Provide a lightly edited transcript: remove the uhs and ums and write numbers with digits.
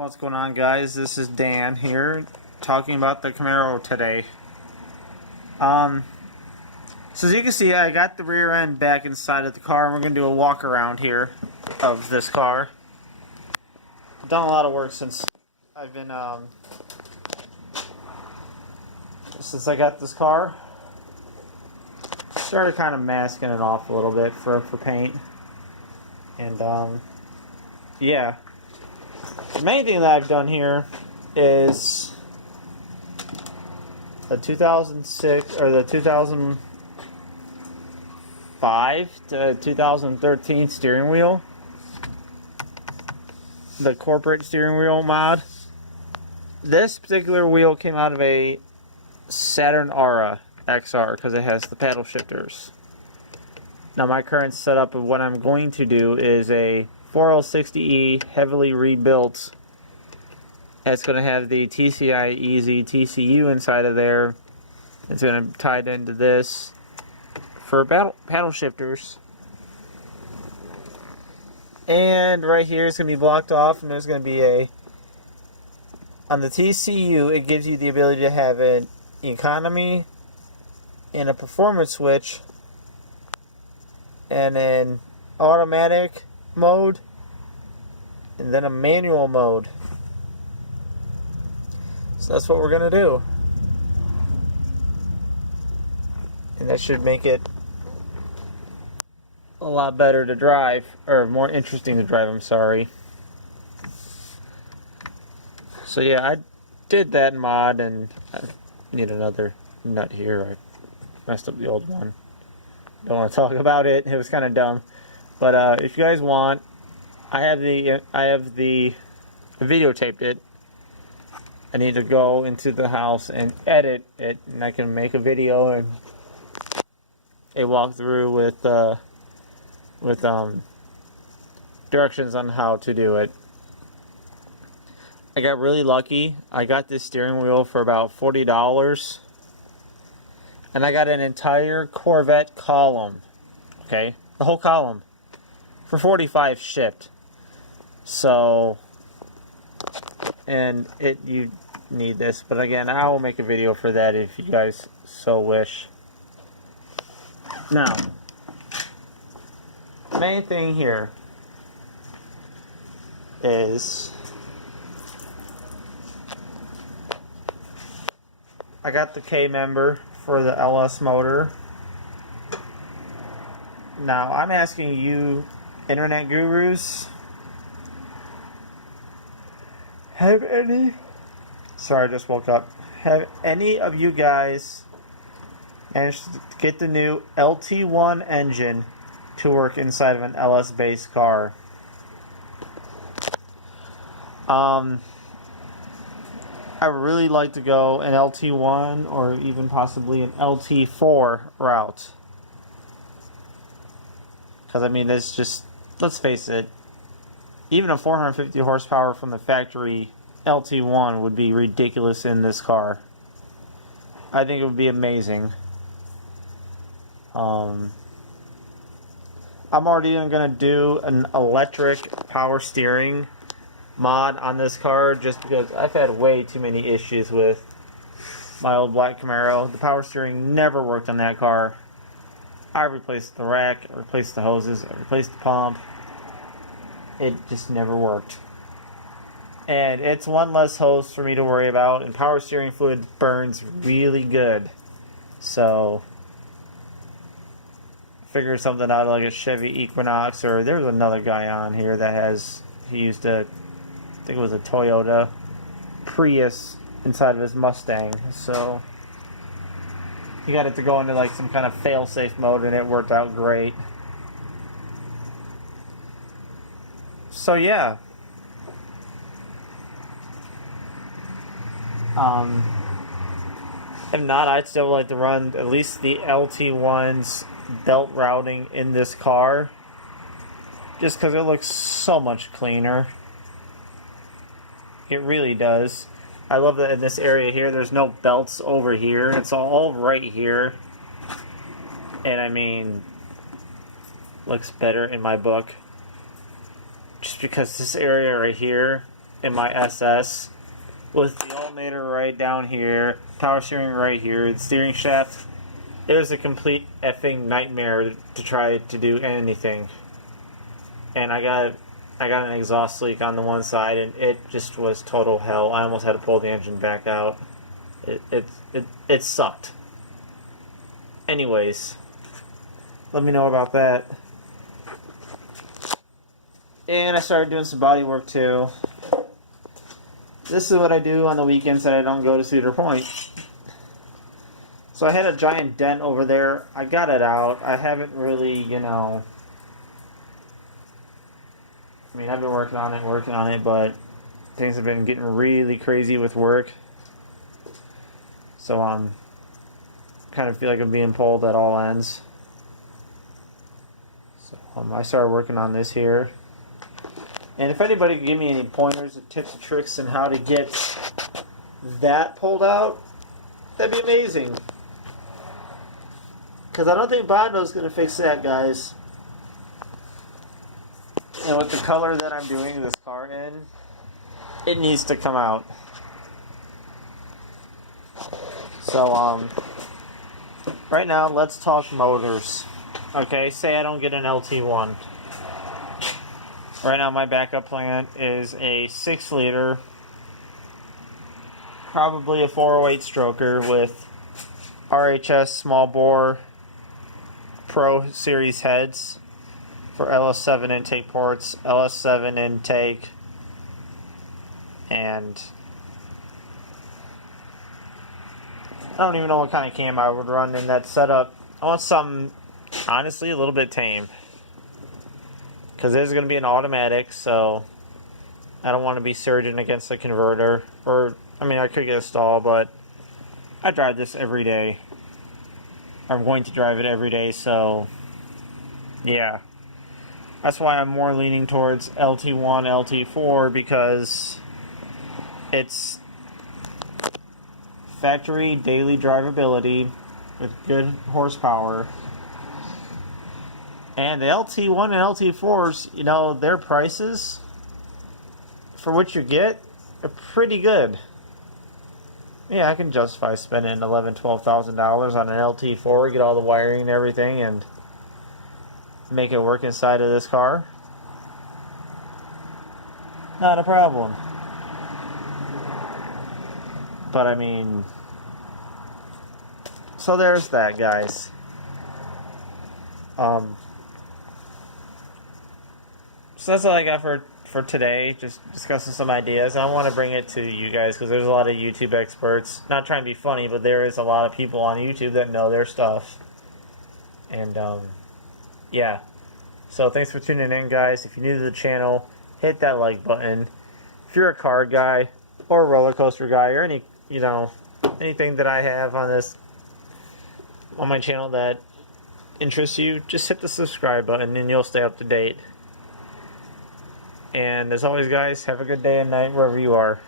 What's going on, guys? This is Dan here, talking about the Camaro today. So as you can see, I got the rear end back inside of the car, and we're going to do a walk around here of this car. I've done a lot of work since I've been, since I got this car. Started kind of masking it off a little bit for paint. And, yeah. The main thing that I've done here is the 2006 or the 2005 to 2013 steering wheel, the corporate steering wheel mod. This particular wheel came out of a Saturn Aura XR because it has the paddle shifters. Now my current setup of what I'm going to do is a 4L60E heavily rebuilt. It's going to have the TCI Easy TCU inside of there. It's going to tie it into this for paddle shifters. And right here it's going to be blocked off, and there's going to be on the TCU, it gives you the ability to have an economy and a performance switch and an automatic mode and then a manual mode. So that's what we're gonna do, and that should make it a lot better to drive, or more interesting to drive, I'm sorry. So yeah, I did that mod, and I need another nut here. I messed up the old one. Don't want to talk about it. It was kind of dumb. But if you guys want, I have the videotaped it. I need to go into the house and edit it, and I can make a video and a walkthrough with directions on how to do it. I got really lucky. I got this steering wheel for about $40, and I got an entire Corvette column. Okay, the whole column for $45 shipped. So, and you need this, but again, I will make a video for that if you guys so wish. Now, main thing here is I got the K member for the LS motor. Now, I'm asking you, internet gurus, have any of you guys managed to get the new LT1 engine to work inside of an LS based car? I would really like to go an LT1 or even possibly an LT4 route. Because I mean, it's just, let's face it, even a 450 horsepower from the factory LT1 would be ridiculous in this car. I think it would be amazing. I'm already going to do an electric power steering mod on this car just because I've had way too many issues with my old black Camaro. The power steering never worked on that car. I replaced the rack, I replaced the hoses, I replaced the pump. It just never worked. And it's one less hose for me to worry about, and power steering fluid burns really good. So, figure something out like a Chevy Equinox, or there's another guy on here that he used I think it was a Toyota Prius inside of his Mustang. So, he got it to go into like some kind of fail-safe mode, and it worked out great. So yeah. If not, I'd still like to run at least the LT1's belt routing in this car, just because it looks so much cleaner. It really does. I love that in this area here, there's no belts over here. It's all right here. And I mean, looks better in my book. Just because this area right here in my SS with the alternator right down here, power steering right here, the steering shaft. It was a complete effing nightmare to try to do anything. And I got an exhaust leak on the one side, and it just was total hell. I almost had to pull the engine back out. It sucked. Anyways, let me know about that. And I started doing some body work too. This is what I do on the weekends that I don't go to Cedar Point. So I had a giant dent over there. I got it out. I haven't really, I mean, I've been working on it, but things have been getting really crazy with work. So I'm kind of feel like I'm being pulled at all ends. So I started working on this here. And if anybody can give me any pointers or tips and tricks on how to get that pulled out, that'd be amazing. Because I don't think Bondo's going to fix that, guys. And with the color that I'm doing this car in, it needs to come out. So, right now, let's talk motors. Okay, say I don't get an LT1. Right now, my backup plan is a 6-liter, probably a 408 stroker with RHS small bore Pro Series heads for LS7 intake ports, LS7 intake, and I don't even know what kind of cam I would run in that setup. I want something, honestly, a little bit tame. Because it is going to be an automatic, so I don't want to be surging against the converter. Or, I mean, I could get a stall, but I drive this every day. I'm going to drive it every day, so yeah. That's why I'm more leaning towards LT1, LT4, because it's factory daily drivability with good horsepower. And the LT1 and LT4s, their prices for what you get are pretty good. Yeah, I can justify spending $11,000, $12,000 on an LT4, get all the wiring and everything, and make it work inside of this car. Not a problem. But I mean, so there's that, guys. So that's all I got for today, just discussing some ideas. I want to bring it to you guys because there's a lot of YouTube experts. Not trying to be funny, but there is a lot of people on YouTube that know their stuff. And, yeah. So thanks for tuning in, guys. If you're new to the channel, hit that like button. If you're a car guy or a roller coaster guy or anything that I have on my channel that interests you, just hit the subscribe button and you'll stay up to date. And as always, guys, have a good day and night wherever you are.